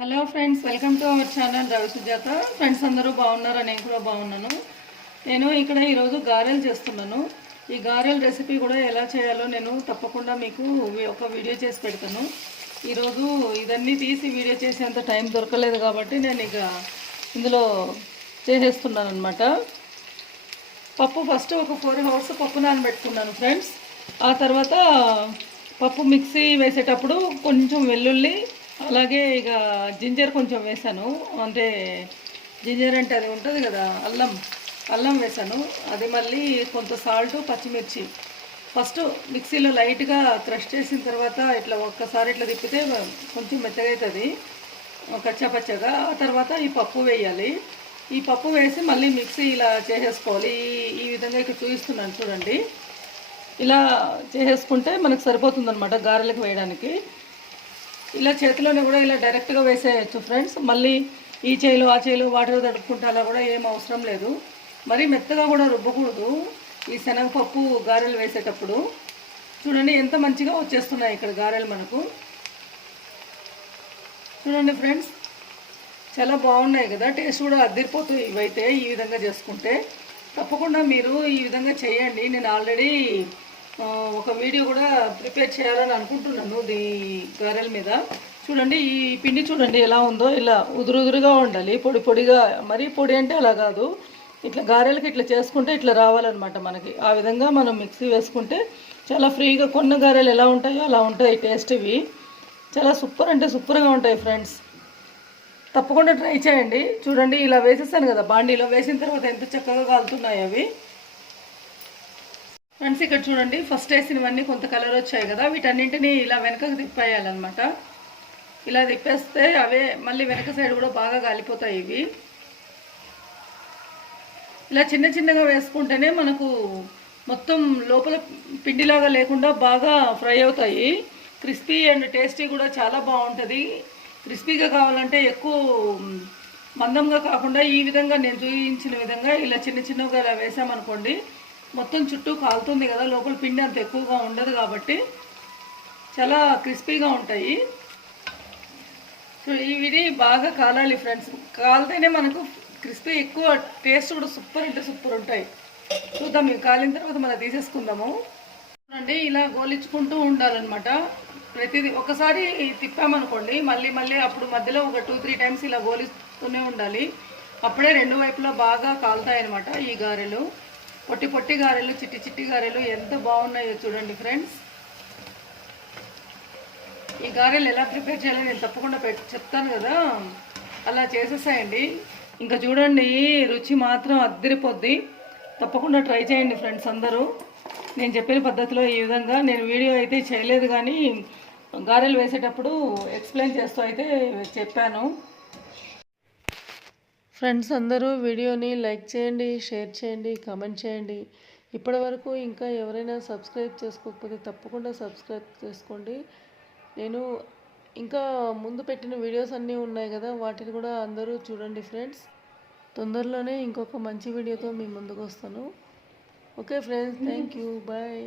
Hello friends, welcome to our channel Ravi Sujatha. Friends అందరూ బాగున్నారా? నేను కూడా బాగున్నాను. నేను ఇక్కడ ఈరోజు గారెలు చేస్తున్నాను. ఈ గారెల రెసిపీ కూడా ఎలా చేయాలో నేను తప్పకుండా మీకు ఒక వీడియో చేసి పెడతాను. ఈరోజు ఇదన్నీ తీసి వీడియో చేసేంత టైం దొరకలేదు కాబట్టి నేను ఇక ఇందులో చేసేస్తున్నాను అనమాట. పప్పు ఫస్ట్ ఒక 4 hours పప్పు నానబెట్టుకున్నాను ఫ్రెండ్స్. ఆ తర్వాత పప్పు మిక్సీ వేసేటప్పుడు కొంచెం వెల్లుల్లి, అలాగే ఇక జింజర్ కొంచెం వేసాను. అంటే జింజర్ అంటే అది ఉంటుంది కదా, అల్లం వేసాను. అది మళ్ళీ కొంత సాల్ట్, పచ్చిమిర్చి ఫస్ట్ మిక్సీలో లైట్గా క్రష్ చేసిన తర్వాత ఇట్లా ఒక్కసారి ఇట్లా తిప్పితే కొంచెం మెత్తగా అవుతుంది కచ్చాపచ్చగా. ఆ తర్వాత ఈ పప్పు వేయాలి. ఈ పప్పు వేసి మళ్ళీ మిక్సీ ఇలా చేసేసుకోవాలి. ఈ విధంగా ఇక్కడ చూపిస్తున్నాను చూడండి. ఇలా చేసేసుకుంటే మనకు సరిపోతుంది అనమాట గారెలకు వేయడానికి. ఇలా చేతిలోనే కూడా ఇలా డైరెక్ట్గా వేసేయచ్చు ఫ్రెండ్స్. మళ్ళీ ఈ చేయిలో ఆ చేయిలో వాటర్ తడుపుకుంటే అలా కూడా ఏం అవసరం లేదు. మరీ మెత్తగా కూడా రుబ్బకూడదు ఈ శనగపప్పు గారెలు వేసేటప్పుడు. చూడండి ఎంత మంచిగా వచ్చేస్తున్నాయి ఇక్కడ గారెలు మనకు. చూడండి ఫ్రెండ్స్, చాలా బాగున్నాయి కదా, టేస్ట్ కూడా అదిరిపోతుంది ఇవైతే ఈ విధంగా చేసుకుంటే. తప్పకుండా మీరు ఈ విధంగా చేయండి. నేను ఆల్రెడీ ఒక వీడియో కూడా ప్రిపేర్ చేయాలని అనుకుంటున్నాను ఈ గారెల మీద. చూడండి ఈ పిండి చూడండి ఎలా ఉందో. ఇలా ఉదురుగా ఉండాలి, పొడి పొడిగా. మరీ పొడి అంటే అలా కాదు, ఇట్లా గారెలకి ఇట్లా చేసుకుంటే ఇట్లా రావాలన్నమాట మనకి. ఆ విధంగా మనం మిక్సీ వేసుకుంటే చాలా ఫ్రీగా, కొన్న గారెలు ఎలా ఉంటాయో అలా ఉంటాయి టేస్ట్. ఇవి చాలా సూపర్ అంటే సూపర్గా ఉంటాయి ఫ్రెండ్స్. తప్పకుండా ట్రై చేయండి. చూడండి ఇలా వేసేసాను కదా బాండీలో, వేసిన తర్వాత ఎంత చక్కగా కాలుతున్నాయి అవి ఫ్రెండ్స్. ఇక్కడ చూడండి ఫస్ట్ వేసినవన్నీ కొంత కలర్ వచ్చాయి కదా, వీటన్నింటినీ ఇలా వెనకకు తిప్పేయాలన్నమాట. ఇలా తిప్పేస్తే అవే మళ్ళీ వెనక సైడ్ కూడా బాగా కాలిపోతాయి ఇవి. ఇలా చిన్న చిన్నగా వేసుకుంటేనే మనకు మొత్తం లోపల పిండిలాగా లేకుండా బాగా ఫ్రై అవుతాయి. క్రిస్పీ అండ్ టేస్టీ కూడా చాలా బాగుంటుంది. క్రిస్పీగా కావాలంటే ఎక్కువ మందంగా కాకుండా ఈ విధంగా నేను చూపించిన విధంగా ఇలా చిన్న చిన్నగా ఇలా వేసామనుకోండి, మొత్తం చుట్టూ కాలుతుంది కదా, లోపల పిండి అంత ఎక్కువగా ఉండదు కాబట్టి చాలా క్రిస్పీగా ఉంటాయి. సో ఇవి బాగా కాలాలి ఫ్రెండ్స్, కాలితేనే మనకు క్రిస్పీ ఎక్కువ, టేస్ట్ కూడా సూపర్ అంటే సూపర్ ఉంటాయి. చూద్దాం, ఇవి కాలిన తర్వాత మనం తీసేసుకుందాము. చూడండి ఇలా గోలించుకుంటూ ఉండాలన్నమాట ప్రతిదీ. ఒకసారి తిప్పామనుకోండి మళ్ళీ అప్పుడు మధ్యలో ఒక 2-3 times ఇలా గోలిస్తూనే ఉండాలి. అప్పుడే రెండు వైపులా బాగా కాలుతాయి అన్నమాట ఈ గారెలు. పొట్టి పొట్టి గారెలు, చిట్టి చిట్టి గారెలు ఎంత బాగున్నాయో చూడండి ఫ్రెండ్స్. ఈ గారెలు ఎలా ప్రిపేర్ చేయాలో నేను తప్పకుండా చెప్తాను కదా, అలా చేసేసాయండి. ఇంకా చూడండి రుచి మాత్రం అద్దరిపోద్ది. తప్పకుండా ట్రై చేయండి ఫ్రెండ్స్ అందరూ. నేను చెప్పిన పద్ధతిలో ఈ విధంగా. నేను వీడియో అయితే చేయలేదు కానీ గారెలు వేసేటప్పుడు ఎక్స్ప్లెయిన్ చేస్తూ అయితే చెప్పాను. ఫ్రెండ్స్ అందరూ వీడియోని లైక్ చేయండి, షేర్ చేయండి, కామెంట్ చేయండి. ఇప్పటి వరకు ఇంకా ఎవరైనా సబ్స్క్రైబ్ చేసుకోకపోతే తప్పకుండా సబ్స్క్రైబ్ చేసుకోండి. నేను ఇంకా ముందు పెట్టిన వీడియోస్ అన్నీ ఉన్నాయి కదా, వాటిని కూడా అందరూ చూడండి ఫ్రెండ్స్. తొందరలోనే ఇంకొక మంచి వీడియోతో మీ ముందుకు వస్తాను. Okay friends, thank you, bye.